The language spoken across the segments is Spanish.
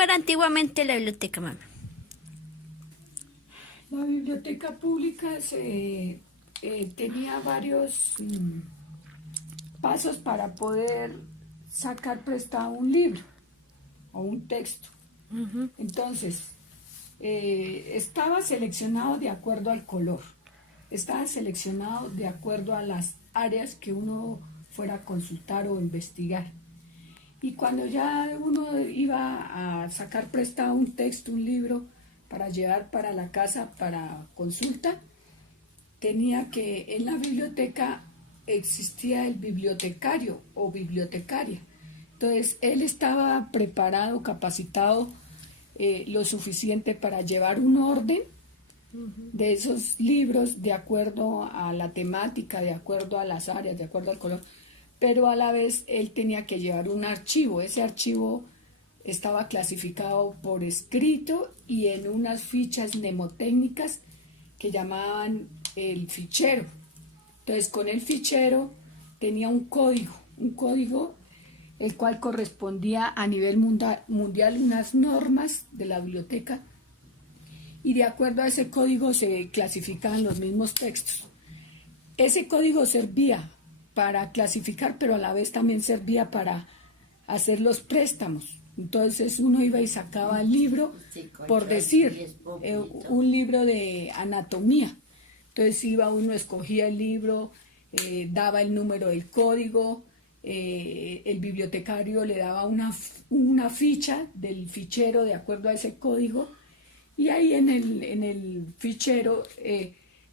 ¿Cómo era antiguamente la biblioteca, mamá? La biblioteca pública tenía varios pasos para poder sacar prestado un libro o un texto. Entonces, estaba seleccionado de acuerdo al color, estaba seleccionado de acuerdo a las áreas que uno fuera a consultar o investigar. Y cuando ya uno iba a sacar prestado un texto, un libro, para llevar para la casa para consulta, tenía que, en la biblioteca existía el bibliotecario o bibliotecaria. Entonces, él estaba preparado, capacitado lo suficiente para llevar un orden de esos libros de acuerdo a la temática, de acuerdo a las áreas, de acuerdo al color, pero a la vez él tenía que llevar un archivo. Ese archivo estaba clasificado por escrito y en unas fichas mnemotécnicas que llamaban el fichero. Entonces, con el fichero tenía un código el cual correspondía a nivel mundial unas normas de la biblioteca, y de acuerdo a ese código se clasificaban los mismos textos. Ese código servía para clasificar, pero a la vez también servía para hacer los préstamos. Entonces uno iba y sacaba el libro, por decir, un libro de anatomía. Entonces iba uno, escogía el libro, daba el número del código, el bibliotecario le daba una ficha del fichero de acuerdo a ese código, y ahí en el fichero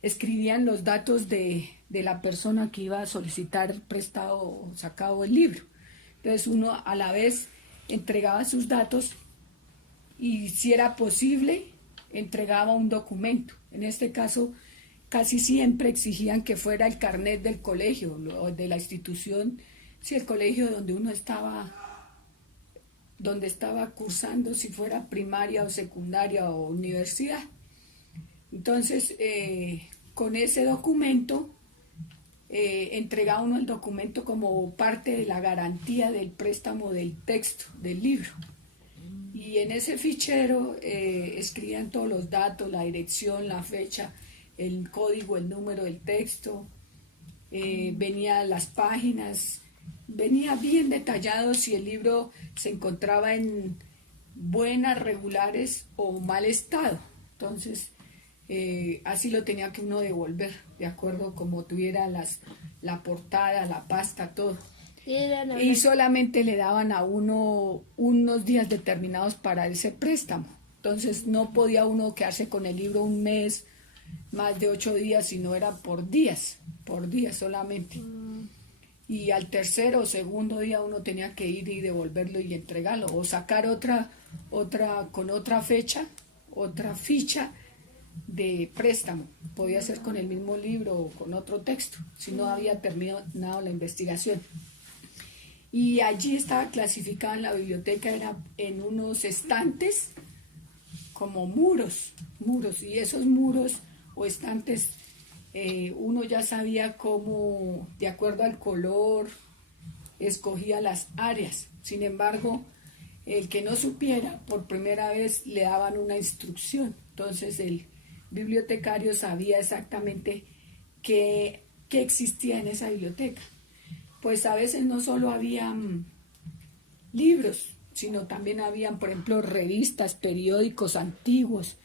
escribían los datos de la persona que iba a solicitar prestado o sacado el libro. Entonces uno a la vez entregaba sus datos y, si era posible, entregaba un documento. En este caso, casi siempre exigían que fuera el carnet del colegio o de la institución, si el colegio donde uno estaba cursando, si fuera primaria o secundaria o universidad. Entonces, con ese documento, entregaba uno el documento como parte de la garantía del préstamo del texto, del libro. Y en ese fichero escribían todos los datos, la dirección, la fecha, el código, el número del texto, venían las páginas, venía bien detallado si el libro se encontraba en buenas, regulares o mal estado. Entonces, así lo tenía que uno devolver, de acuerdo como tuviera la portada, la pasta, todo. Y solamente le daban a uno unos días determinados para ese préstamo. Entonces no podía uno quedarse con el libro un mes, más de 8 días, sino era por días solamente. Y al tercer o segundo día uno tenía que ir y devolverlo y entregarlo, o sacar otra con otra fecha, otra ficha de préstamo. Podía ser con el mismo libro o con otro texto, si no había terminado la investigación. Y allí estaba clasificada en la biblioteca, era en unos estantes como muros, y esos muros o estantes, uno ya sabía cómo, de acuerdo al color, escogía las áreas. Sin embargo, el que no supiera, por primera vez le daban una instrucción. Entonces el bibliotecario sabía exactamente qué existía en esa biblioteca. Pues a veces no solo habían libros, sino también habían, por ejemplo, revistas, periódicos antiguos,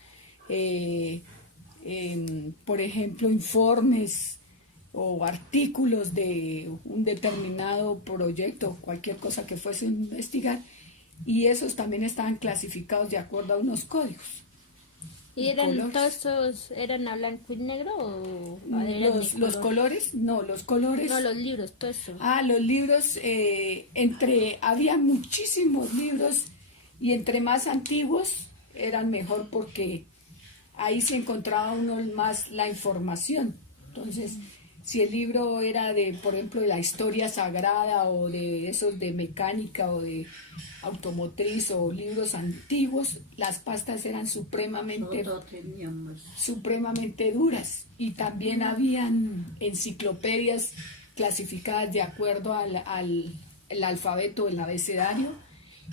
por ejemplo, informes o artículos de un determinado proyecto, cualquier cosa que fuese a investigar, y esos también estaban clasificados de acuerdo a unos códigos. ¿Y todos esos eran a blanco y negro o los colores? No, los colores. No, los libros, todo eso. Los libros, había muchísimos libros, y entre más antiguos eran mejor, porque ahí se encontraba uno más la información. Entonces, si el libro era de, por ejemplo, de la historia sagrada, o de esos de mecánica o de automotriz, o libros antiguos, las pastas eran supremamente duras. Y también habían enciclopedias clasificadas de acuerdo al alfabeto, el abecedario,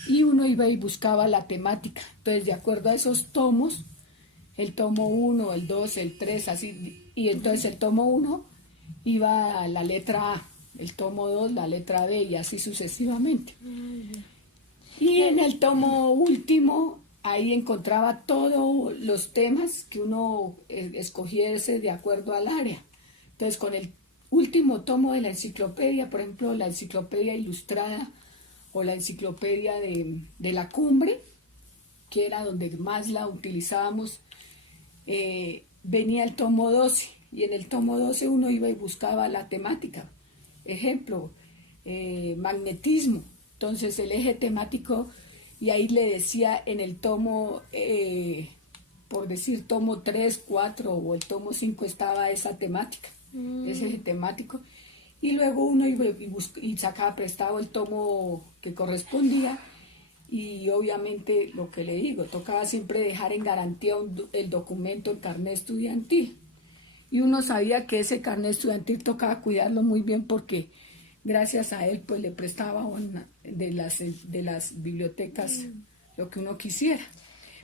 y uno iba y buscaba la temática. Entonces, de acuerdo a esos tomos, el tomo 1, el 2, el 3, así, y entonces el tomo 1 iba a la letra A, el tomo 2 la letra B y así sucesivamente. Y en el tomo último, ahí encontraba todos los temas que uno escogiese de acuerdo al área. Entonces, con el último tomo de la enciclopedia, por ejemplo, la enciclopedia ilustrada o la enciclopedia de la Cumbre, que era donde más la utilizábamos, venía el tomo 12, y en el tomo 12 uno iba y buscaba la temática. Ejemplo, magnetismo. Entonces el eje temático, y ahí le decía en el tomo, por decir tomo 3, 4 o el tomo 5 estaba esa temática, ese eje temático. Y luego uno iba y sacaba prestado el tomo que correspondía, y obviamente lo que le digo, tocaba siempre dejar en garantía el documento, el carnet estudiantil. Y uno sabía que ese carnet estudiantil tocaba cuidarlo muy bien porque gracias a él pues le prestaba una de las bibliotecas lo que uno quisiera.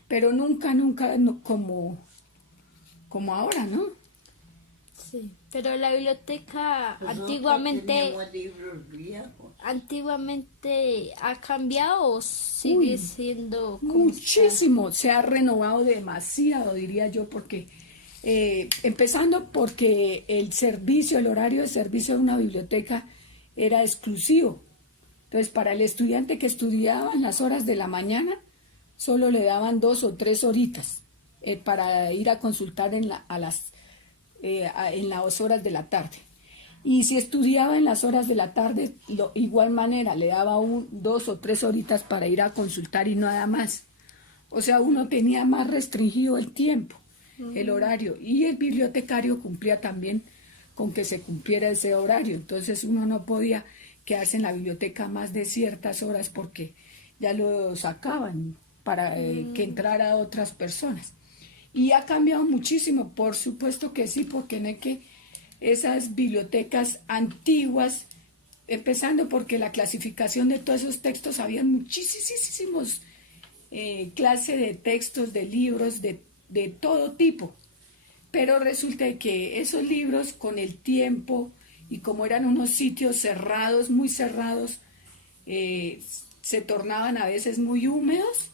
Pero nunca no, como ahora, ¿no? Sí, pero la biblioteca Pues antiguamente, tenemos libros viejos. antiguamente ha cambiado o sigue Uy, siendo como muchísimo, se ha renovado demasiado, diría yo, porque empezando porque el horario de servicio de una biblioteca era exclusivo. Entonces, para el estudiante que estudiaba en las horas de la mañana, solo le daban 2 o 3 horitas para ir a consultar en las horas de la tarde. Y si estudiaba en las horas de la tarde, igual manera, le daba 2 o 3 horitas para ir a consultar y nada más. O sea, uno tenía más restringido el tiempo, el horario, y el bibliotecario cumplía también con que se cumpliera ese horario. Entonces uno no podía quedarse en la biblioteca más de ciertas horas porque ya lo sacaban para que entrara otras personas. Y ha cambiado muchísimo, por supuesto que sí, porque no hay que esas bibliotecas antiguas, empezando porque la clasificación de todos esos textos, había muchísimos clases de textos, de libros, de todo tipo. Pero resulta que esos libros con el tiempo y como eran unos sitios cerrados, muy cerrados, se tornaban a veces muy húmedos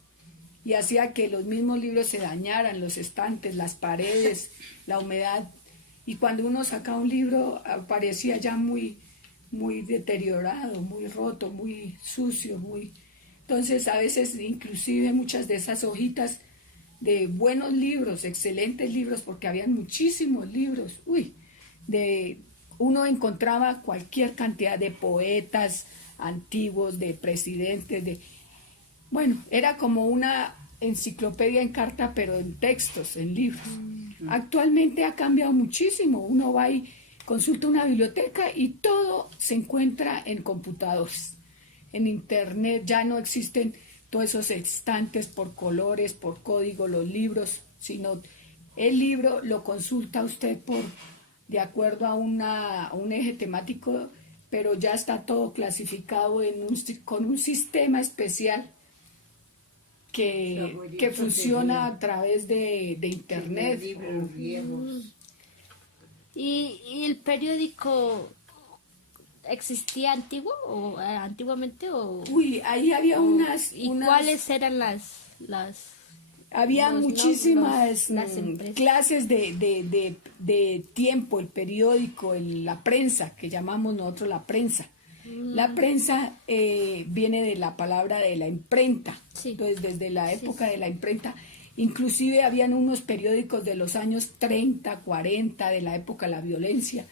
y hacía que los mismos libros se dañaran, los estantes, las paredes, la humedad. Y cuando uno sacaba un libro parecía ya muy deteriorado, muy roto, muy sucio, Entonces a veces inclusive muchas de esas hojitas de buenos libros, excelentes libros, porque habían muchísimos libros, uno encontraba cualquier cantidad de poetas antiguos, de presidentes, bueno, era como una enciclopedia en carta, pero en textos, en libros. Actualmente ha cambiado muchísimo. Uno va y consulta una biblioteca y todo se encuentra en computadores. En internet ya no existen todos esos estantes por colores, por código, los libros, sino el libro lo consulta usted de acuerdo a un eje temático, pero ya está todo clasificado con un sistema especial que funciona a través de internet. Libros viejos. ¿Y el periódico existía antiguamente o Ahí había unas cuáles eran había los muchísimas las empresas? clases de tiempo, el periódico, la prensa, que llamamos nosotros la prensa. La prensa viene de la palabra de la imprenta. Sí. Entonces, desde la época de la imprenta, inclusive habían unos periódicos de los años 30, 40, de la época de la violencia,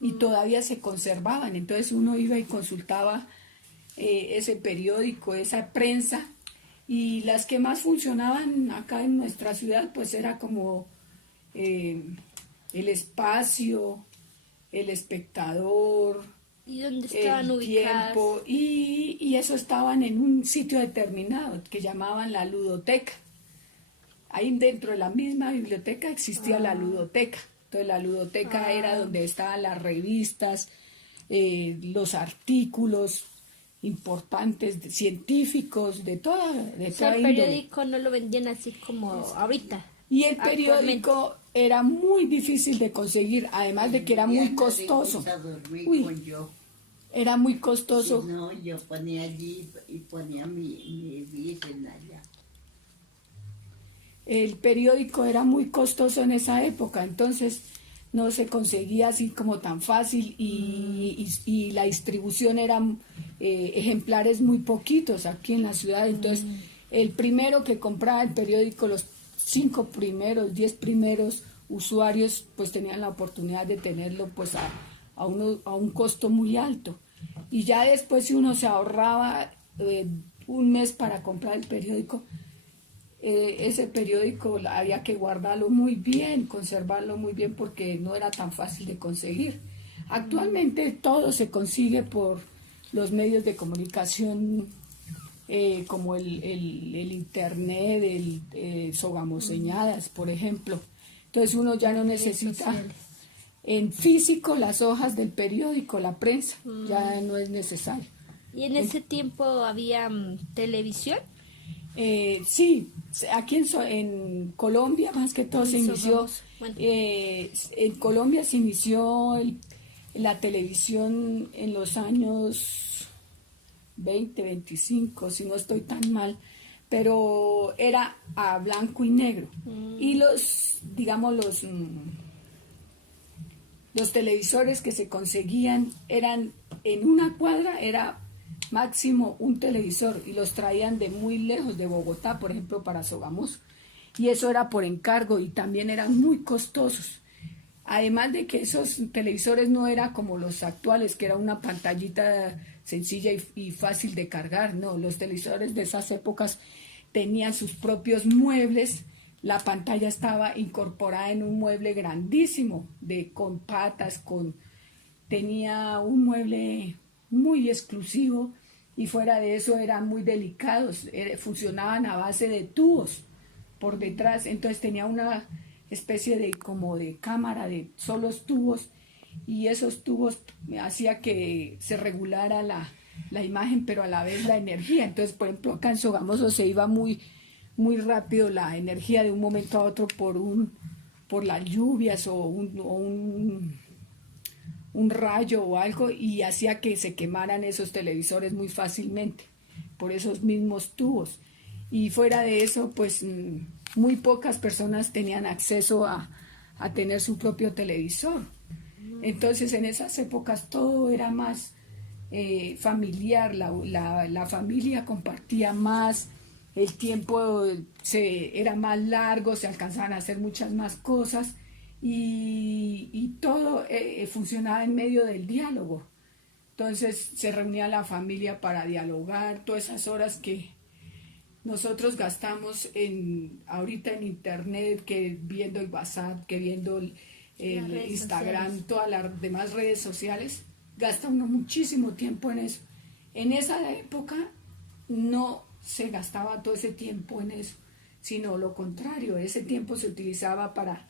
y todavía se conservaban. Entonces uno iba y consultaba ese periódico, esa prensa, y las que más funcionaban acá en nuestra ciudad, pues era como El Espacio, El Espectador, ¿Y dónde estaban El ubicadas? Tiempo, y eso estaban en un sitio determinado que llamaban la ludoteca. Ahí dentro de la misma biblioteca existía la ludoteca. Entonces la ludoteca era donde estaban las revistas, los artículos, importantes, científicos, de toda, O sea, el índole. periódico no lo vendían así como ahorita. Y el periódico era muy difícil de conseguir, además de que era muy Diana le costoso. gusta dormir Uy. con yo. Era muy costoso. Si no, yo ponía allí y ponía mi virgen allá. El periódico era muy costoso en esa época, entonces no se conseguía así como tan fácil y la distribución eran ejemplares muy poquitos aquí en la ciudad. Entonces, el primero que compraba el periódico, los 5 primeros, 10 primeros usuarios, pues tenían la oportunidad de tenerlo pues a un costo muy alto. Y ya después, si uno se ahorraba un mes para comprar el periódico, ese periódico había que guardarlo muy bien, conservarlo muy bien porque no era tan fácil de conseguir. Actualmente todo se consigue por los medios de comunicación como el internet, sogamoseñadas, por ejemplo. Entonces uno ya no necesita sociales. en físico las hojas del periódico, la prensa, ya no es necesario. ¿Y en ese tiempo había televisión? Sí, aquí en Colombia más que todo se inició, Bueno. en Colombia se inició la televisión en los años 20, 25, si no estoy tan mal, pero era a blanco y negro. Y digamos, los televisores que se conseguían eran en una cuadra, era máximo un televisor y los traían de muy lejos de Bogotá, por ejemplo, para Sogamoso. Y eso era por encargo y también eran muy costosos. Además de que esos televisores no eran como los actuales, que era una pantallita sencilla y fácil de cargar. No, los televisores de esas épocas tenían sus propios muebles. La pantalla estaba incorporada en un mueble grandísimo, con patas, tenía un mueble muy exclusivo y fuera de eso eran muy delicados, funcionaban a base de tubos por detrás, entonces tenía una especie de como de cámara de solos tubos y esos tubos hacía que se regulara la imagen pero a la vez la energía. Entonces, por ejemplo, acá en Sogamoso se iba muy rápido la energía de un momento a otro por las lluvias o un rayo o algo y hacía que se quemaran esos televisores muy fácilmente por esos mismos tubos. Y fuera de eso, pues muy pocas personas tenían acceso a tener su propio televisor. Entonces en esas épocas todo era más familiar, la familia compartía más, el tiempo era más largo, se alcanzaban a hacer muchas más cosas y todo funcionaba en medio del diálogo. Entonces se reunía la familia para dialogar, todas esas horas que nosotros gastamos ahorita en internet, que viendo el WhatsApp, que viendo el Instagram, sociales. Todas las demás redes sociales, gasta uno muchísimo tiempo en eso. En esa época no se gastaba todo ese tiempo en eso, sino lo contrario, ese tiempo se utilizaba para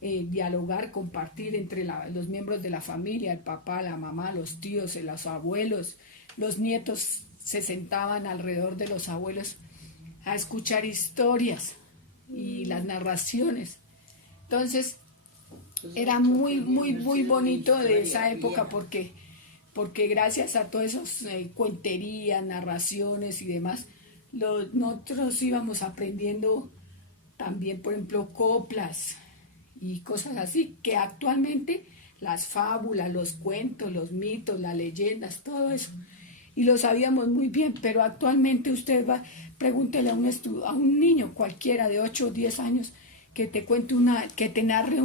dialogar, compartir entre los miembros de la familia, el papá, la mamá, los tíos, los abuelos, los nietos se sentaban alrededor de los abuelos a escuchar historias y las narraciones. Entonces, era muy bonito de esa época porque gracias a todas esas cuenterías, narraciones y demás, nosotros íbamos aprendiendo también, por ejemplo, coplas y cosas así, que actualmente las fábulas, los cuentos, los mitos, las leyendas, todo eso, y lo sabíamos muy bien, pero actualmente usted pregúntele a un niño cualquiera de 8 o 10 años que te cuente que te narre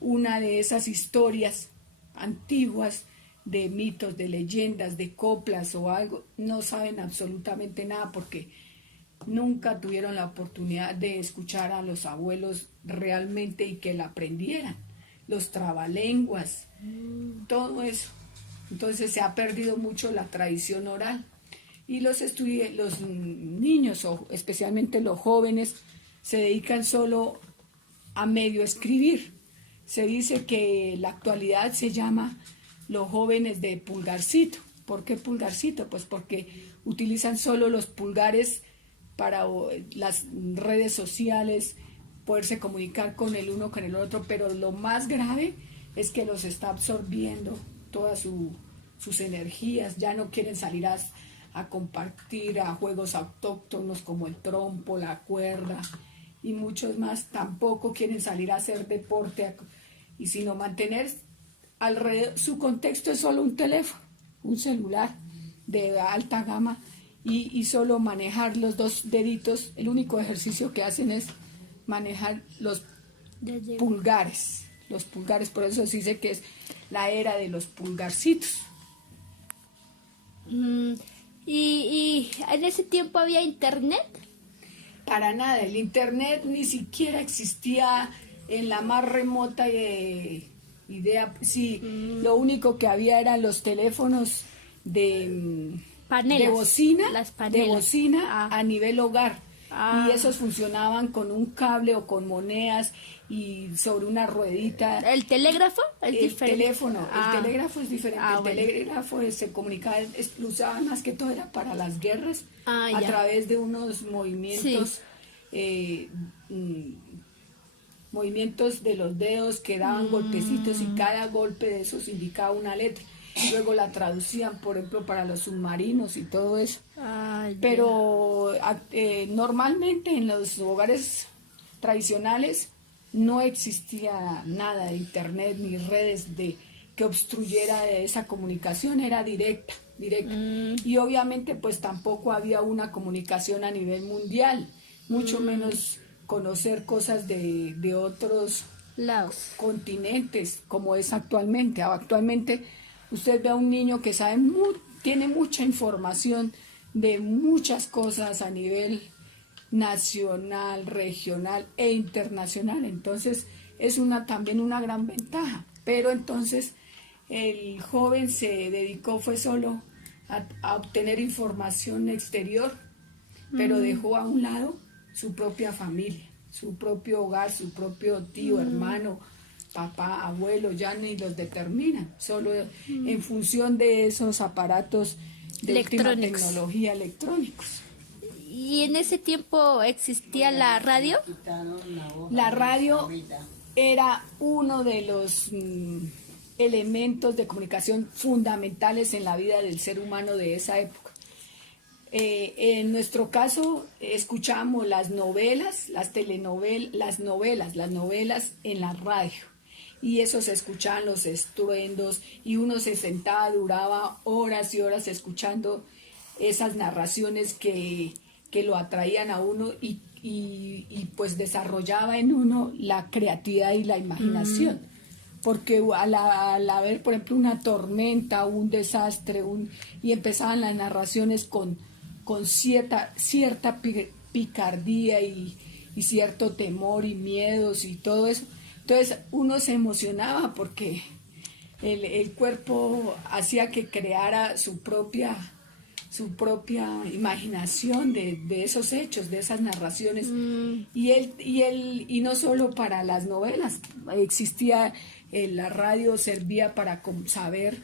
una de esas historias antiguas de mitos, de leyendas, de coplas o algo, no saben absolutamente nada porque nunca tuvieron la oportunidad de escuchar a los abuelos realmente y que la aprendieran, los trabalenguas, todo eso. Entonces se ha perdido mucho la tradición oral y los niños, o especialmente los jóvenes, se dedican solo a medio escribir. Se dice que la actualidad se llama los jóvenes de pulgarcito, ¿Por qué pulgarcito? Pues porque utilizan solo los pulgares para las redes sociales, poderse comunicar con el uno con el otro, pero lo más grave es que los está absorbiendo todas sus energías, ya no quieren salir a compartir a juegos autóctonos como el trompo, la cuerda y muchos más, tampoco quieren salir a hacer deporte y sino mantener alrededor, su contexto es solo un teléfono, un celular de alta gama y solo manejar los dos deditos, el único ejercicio que hacen es manejar los pulgares, por eso se dice que es la era de los pulgarcitos. ¿Y en ese tiempo había internet? Para nada, el internet ni siquiera existía en la más remota idea. Sí, lo único que había eran los teléfonos de bocina, las panelas. de bocina a nivel hogar. Y esos funcionaban con un cable o con monedas y sobre una ruedita. ¿El telégrafo es diferente? El telégrafo es diferente. El bueno. telégrafo se comunicaba, lo usaban más que todo era para las guerras, a Ya. través de unos movimientos, movimientos de los dedos que daban golpecitos y cada golpe de esos indicaba una letra. Luego la traducían, por ejemplo, para los submarinos y todo eso. Pero normalmente en los hogares tradicionales no existía nada de internet ni redes que obstruyera esa comunicación, era directa. Y obviamente pues tampoco había una comunicación a nivel mundial, mucho menos conocer cosas de otros Laos. continentes como es actualmente. Actualmente usted ve a un niño que sabe tiene mucha información de muchas cosas a nivel nacional, regional e internacional. Entonces es también una gran ventaja. Pero entonces el joven se dedicó, fue solo a obtener información exterior, pero dejó a un lado su propia familia, su propio hogar, su propio tío, hermano, papá, abuelo, ya ni los determinan, solo en función de esos aparatos de última tecnología electrónicos. ¿Y en ese tiempo existía la radio? La radio era uno de los elementos de comunicación fundamentales en la vida del ser humano de esa época. En nuestro caso escuchamos las novelas, las novelas en la radio. Y eso se escuchaban los estruendos y uno se sentaba, duraba horas y horas escuchando esas narraciones que lo atraían a uno y pues desarrollaba en uno la creatividad y la imaginación. Porque al haber, por ejemplo, una tormenta, un desastre, y empezaban las narraciones con cierta picardía y cierto temor y miedos y todo eso. Entonces uno se emocionaba porque el cuerpo hacía que creara su propia imaginación de esos hechos, de esas narraciones. Y no solo para las novelas, existía la radio, servía para saber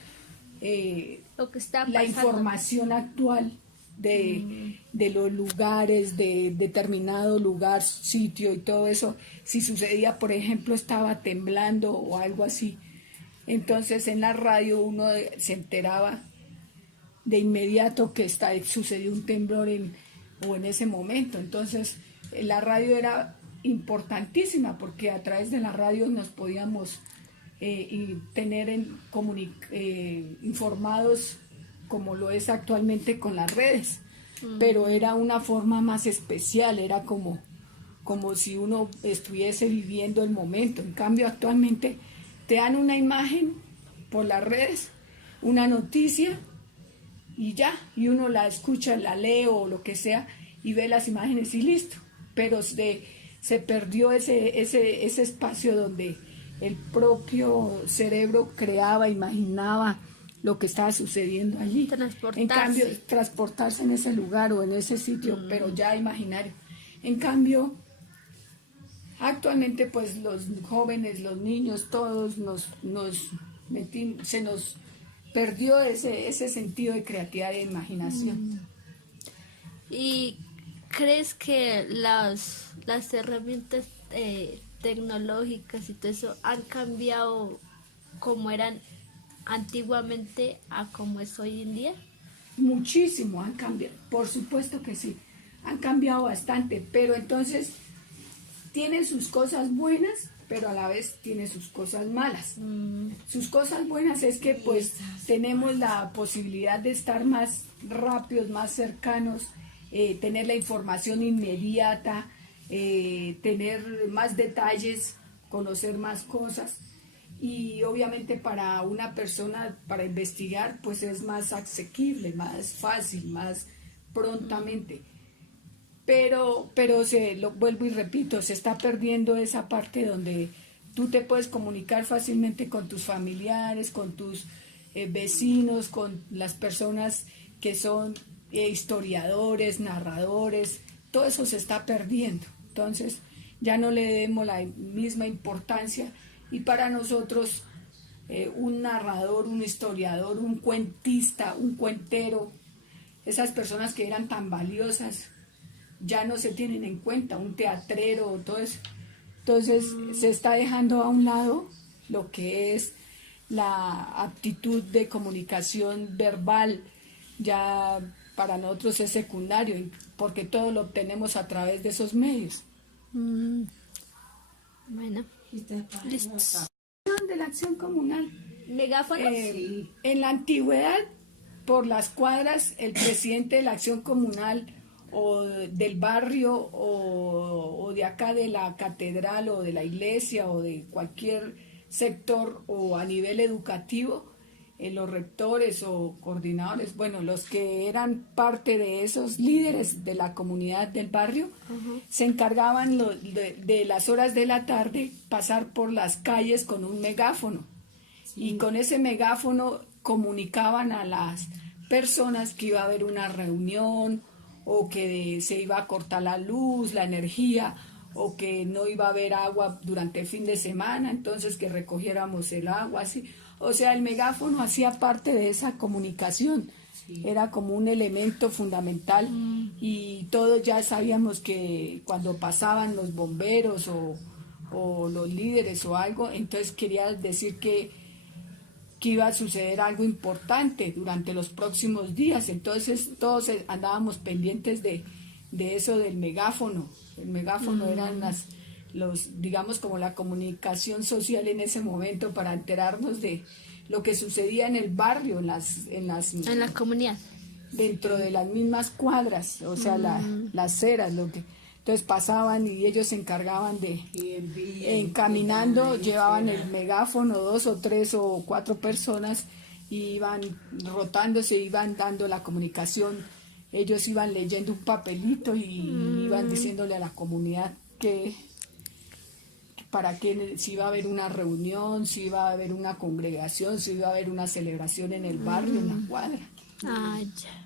Lo que está la pasando. información actual de los lugares, de determinado lugar, sitio y todo eso. Si sucedía, por ejemplo, estaba temblando o algo así, entonces en la radio uno se enteraba de inmediato que sucedió un temblor en ese momento. Entonces la radio era importantísima porque a través de la radio nos podíamos tener informados como lo es actualmente con las redes, pero era una forma más especial, era como si uno estuviese viviendo el momento. En cambio actualmente te dan una imagen por las redes, una noticia y ya, y uno la escucha, la lee o lo que sea y ve las imágenes y listo, pero se perdió ese espacio donde el propio cerebro creaba, imaginaba lo que estaba sucediendo allí. En cambio, transportarse en ese lugar o en ese sitio, pero ya imaginario. En cambio, actualmente pues los jóvenes, los niños, todos se nos perdió ese sentido de creatividad e imaginación. ¿Y crees que las herramientas tecnológicas y todo eso han cambiado como eran antiguamente a como es hoy en día? Muchísimo han cambiado, por supuesto que sí, han cambiado bastante, pero entonces tienen sus cosas buenas, pero a la vez tiene sus cosas malas. Sus cosas buenas es que pues tenemos la posibilidad de estar más rápidos, más cercanos, tener la información inmediata, tener más detalles, conocer más cosas. Y obviamente para una persona, para investigar, pues es más asequible, más fácil, más prontamente. Pero lo vuelvo y repito, se está perdiendo esa parte donde tú te puedes comunicar fácilmente con tus familiares, con tus vecinos, con las personas que son historiadores, narradores, todo eso se está perdiendo. Entonces ya no le demos la misma importancia y para nosotros un narrador, un historiador, un cuentista, un cuentero, esas personas que eran tan valiosas, ya no se tienen en cuenta, un teatrero, todo eso. Entonces se está dejando a un lado lo que es la aptitud de comunicación verbal, ya para nosotros es secundario, porque todo lo obtenemos a través de esos medios. Bueno, listo. De la acción comunal. ¿Megáfonos? Sí. En la antigüedad, por las cuadras, el presidente de la acción comunal o del barrio o de acá de la catedral o de la iglesia o de cualquier sector o a nivel educativo, los rectores o coordinadores, bueno, los que eran parte de esos líderes de la comunidad del barrio, se encargaban de las horas de la tarde pasar por las calles con un megáfono y con ese megáfono comunicaban a las personas que iba a haber una reunión o que se iba a cortar la luz, la energía, o que no iba a haber agua durante el fin de semana, entonces que recogiéramos el agua, así. O sea, el megáfono hacía parte de esa comunicación, era como un elemento fundamental y todos ya sabíamos que cuando pasaban los bomberos o los líderes o algo, entonces quería decir que iba a suceder algo importante durante los próximos días, entonces todos andábamos pendientes de eso del megáfono. El megáfono eran digamos como la comunicación social en ese momento para enterarnos de lo que sucedía en el barrio, en la comunidad, dentro de las mismas cuadras, o sea, las ceras, entonces pasaban y ellos se encargaban de caminando, llevaban el megáfono, 2 o 3 o 4 personas y iban rotándose, iban dando la comunicación. Ellos iban leyendo un papelito y iban diciéndole a la comunidad que para que si iba a haber una reunión, si iba a haber una congregación, si iba a haber una celebración en el barrio, en la cuadra. Ah, ya.